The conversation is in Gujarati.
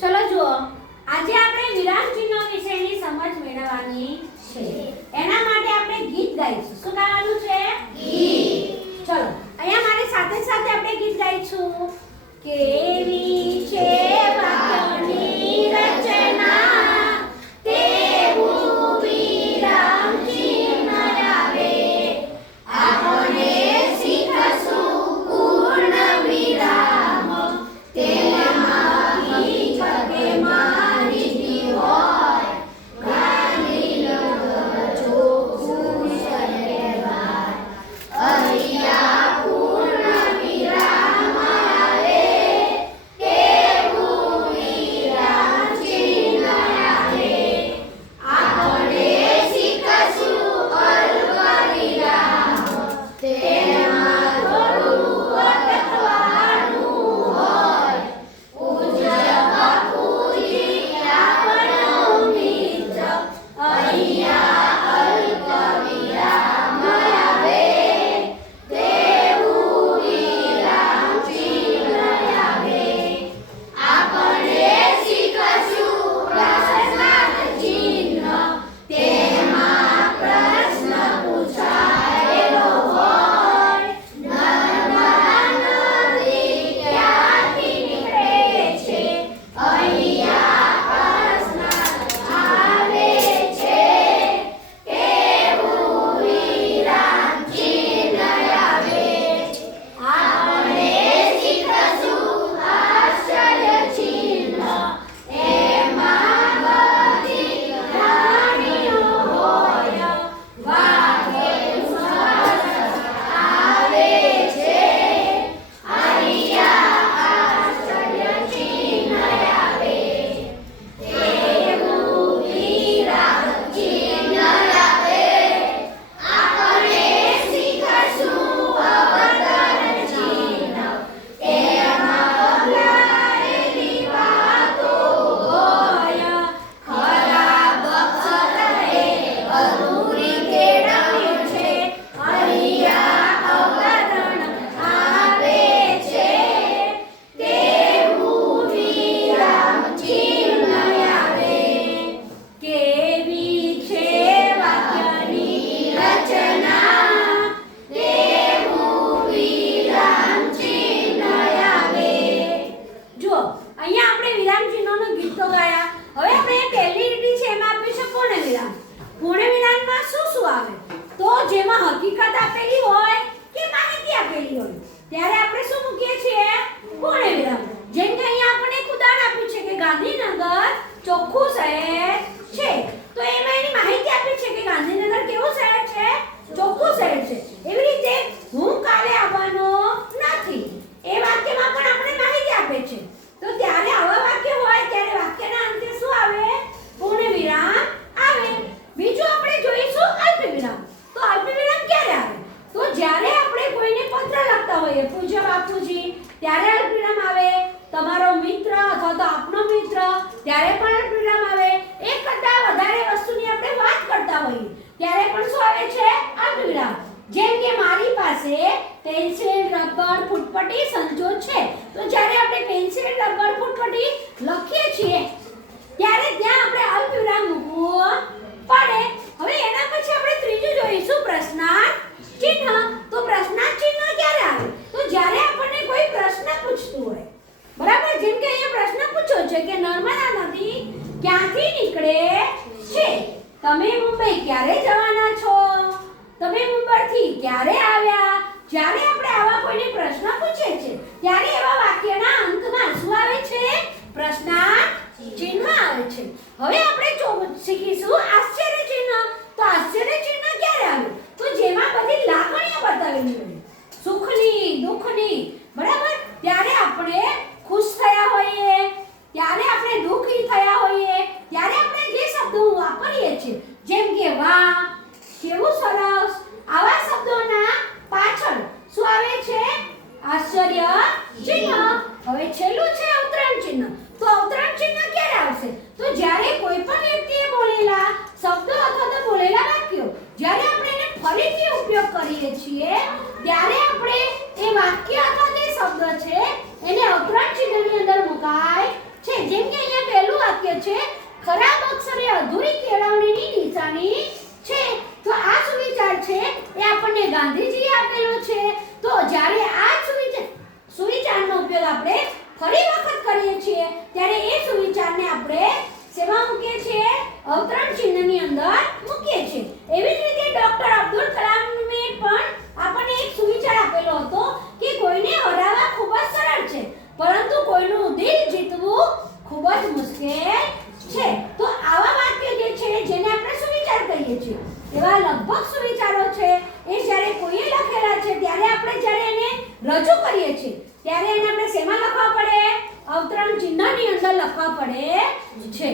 ચલો જુઓ, આજે આપણે વિરામ ચિહ્નો વિશેની સમજ મેળવવાની છે. એના માટે આપણે ગીત ગાઈશું. શું ગાવાનું છે? ગીત. ચલો અહીંયા મારી સાથે સાથે આપણે ગીત ગાઈશું. કેવી છે વાક્યની રચના, તેવું વિરામ ચિહ્ન આવે. આપણે શીખશું પૂર્ણ વિરામ, તેમાં કે મારી હોય ગાલી ચોખ્ખું શહેરવાર. અહીંયા પૂર્ણ વિરામ આવે, તેવું વિરામ ચિહ્ન આવે. આપણે શીખશું અલ્પ વિરામ, તેમાં થોડું અટકવાનું હોય. પૂજ્ય બાપુજી આપણો મિત્ર, અહીંયા અલ્પ વિરામ આવે, તેવું વિરામ ચિહ્ન આવે. આપણે શીખશું પ્રશ્નાર્થ ચિહ્ન, તેમાં પ્રશ્ન પૂછાયેલો હોય. નર્મદા નદી ક્યાંથી નીકળે છે? અહીંયા પ્રશ્ન આવે છે, કેવું વિરામ ચિહ્ન આવે. આપણે શીખશું આશ્ચર્ય ચિહ્ન, એમાં બધી રાણીઓ હોય. વાક્ય સરસ આવે છે, અહીંયા આશ્ચર્ય ચિહ્ન આવે. તેવું વિરામ ચિહ્ન આવે. આપણે શીખશું અવતરણ ચિહ્ન, એમાં બદલાયેલી વાતો હોય. ખરાબ અક્ષરે અધૂરી કેળવ્યું છે, અહીંયા અવતરણ આવે છે, તેવું વિરામ ચિહ્ન આવે. કેવી છે વાક્યની રચના, તેવું વિરામ ચિહ્ન આવે. જુઓ, અહીંયા આપણે વિરામ ચિહ્નોનું ગીત તો ગાયા. હવે આપણે પહેલી લીટી છે એમાં આપ્યું છે પૂર્ણ વિરામ. પૂર્ણ વિરામમાં શું આવે? તો જેમાં હકીકત આપેલી હોય કે માહિતી આપેલી હોય, ત્યારે આપણે શું મૂકીએ છીએ? પૂર્ણ વિરામ. જેમ કે અહીંયા આપણને એક ઉદાહરણ આપ્યું છે કે ગાંધીનગર ચોખ્ખું શહેર છે, તો એમાં એની માહિતી આપી છે કે ગાંધીનગર કેવું શહેર છે? ચોખ્ખું શહેર છે. એવી રીતે હું કાલે આવવાનો નથી, એ વાક્યમાં પણ આપણે માહિતી આપે છે. તો ત્યારે આવા વાક્ય હોય ત્યારે વાક્યના અંતે શું આવે? પૂર્ણ વિરામ આવે. બીજું આપણે જોઈશું અલ્પ વિરામ. તો અલ્પ વિરામ ક્યારે આવે? તો જ્યારે આપણે કોઈને પત્ર લખતા હોઈએ, પૂજ્ય બાપુજી, ત્યારે અલ્પ વિરામ આવે. તમારો મિત્ર અથવા તો આપનો મિત્ર, ત્યારે પણ અલ્પ વિરામ આવે. એક કરતાં વધારે વસ્તુની આપણે વાત કરતા હોઈએ, ત્યારે પણ શું આવે છે? અલ્પ વિરામ. જેમ કે મારી પાસે પેન્સિલ, રબર, ફૂટપટ્ટી, સંચો છે, તો જ્યારે આપણે પેન્સિલ, રબર, ફૂટપટ્ટી લખીએ છીએ ત્યારે ત્યાં આપણે અલ્પ વિરામ મૂકવો પડે. હવે એના પછી આપણે ત્રીજું જોઈશું પ્રશ્નાર્થ ચિહ્ન. તો પ્રશ્નાર્થ ચિહ્ન ક્યારે આવે? તો જ્યારે આપણને કોઈ પ્રશ્ન પૂછતું હોય, બરાબર. જેમ કે અહીંયા પ્રશ્ન પૂછ્યો છે કે નર્મદા નદી ક્યાંથી નીકળે છે? તમે મુંબઈ ક્યારે જવાના છો? તમે મુંબઈથી ક્યારે આવ્યા? જ્યારે આપણે આવા કોઈને પ્રશ્ન પૂછે છે ત્યારે એવા વાક્યના અંતમાં શું આવે છે? પ્રશ્નાર્થ ચિહ્ન આવે છે. હવે આપણે શીખીશું આશ્ચર્ય ચિહ્ન. તો આશ્ચર્ય ચિહ્ન ક્યારે આવે? તો જેમાં બધી લાગણીઓ બતાવેલી હોય, સુખની, દુઃખની, બરાબર. ત્યારે આપણે ખુશ થયા હોઈએ, ત્યારે આપણે દુઃખી થયા હોઈએ, ત્યારે આપણે જે શબ્દો વાપરીએ છીએ, જેમ કે વાહ, કેવું સરસ, આવા શબ્દોના પાછળ શું આવે છે? આશ્ચર્ય ચિહ્ન. હવે છેલ્લું છે અવતરણ ચિહ્ન. તો અવતરણ ચિહ્ન ક્યારે આવશે? તો જ્યારે કોઈ પણ વ્યક્તિએ બોલેલા શબ્દો અથવા તો બોલેલા વાક્યો જ્યારે આપણે એને ફરીથી ઉપયોગ કરીએ છીએ ત્યારે આપણે એ વાક્ય અથવા તે શબ્દ છે એને અવતરણ ચિહ્નની અંદર મુકાય છે. જેમ કે વાક્ય છે ખરાબ અક્ષરે અધૂરી કેળવણીની નિશાની છે. તો આ સુવિચાર છે એ આપણને ગાંધીજીએ આપેલો છે. તો જ્યારે આ સુવિચારનો ઉપયોગ આપણે ફરી વખત કરીએ છીએ ત્યારે એ સુવિચારને આપણે શેમાં મૂકીએ છીએ? અવતરણ ચિહ્નની અંદર મૂકીએ છીએ. એવી જ રીતે ડોક્ટર અબ્દુલ કલામે પણ આપણને એક સુવિચાર આપેલો હતો કે કોઈને હરાવવા ખૂબ જ સરળ છે પરંતુ કોઈનું દિલ જીતવું ખૂબ જ મુશ્કેલ છે. તો આવા વાક્ય જે છે જેને આપણે સુવિચાર કહીએ છીએ એવા લગભગ સુવિચારો છે એ જ્યારે કોઈએ લખેલા છે ત્યારે આપણે જ્યારે એને રજૂ કરીએ છીએ ત્યારે એને આપણે શેમાં લખવા પડે? અવતરણ ચિહ્નની અંદર લખવા પડે છે.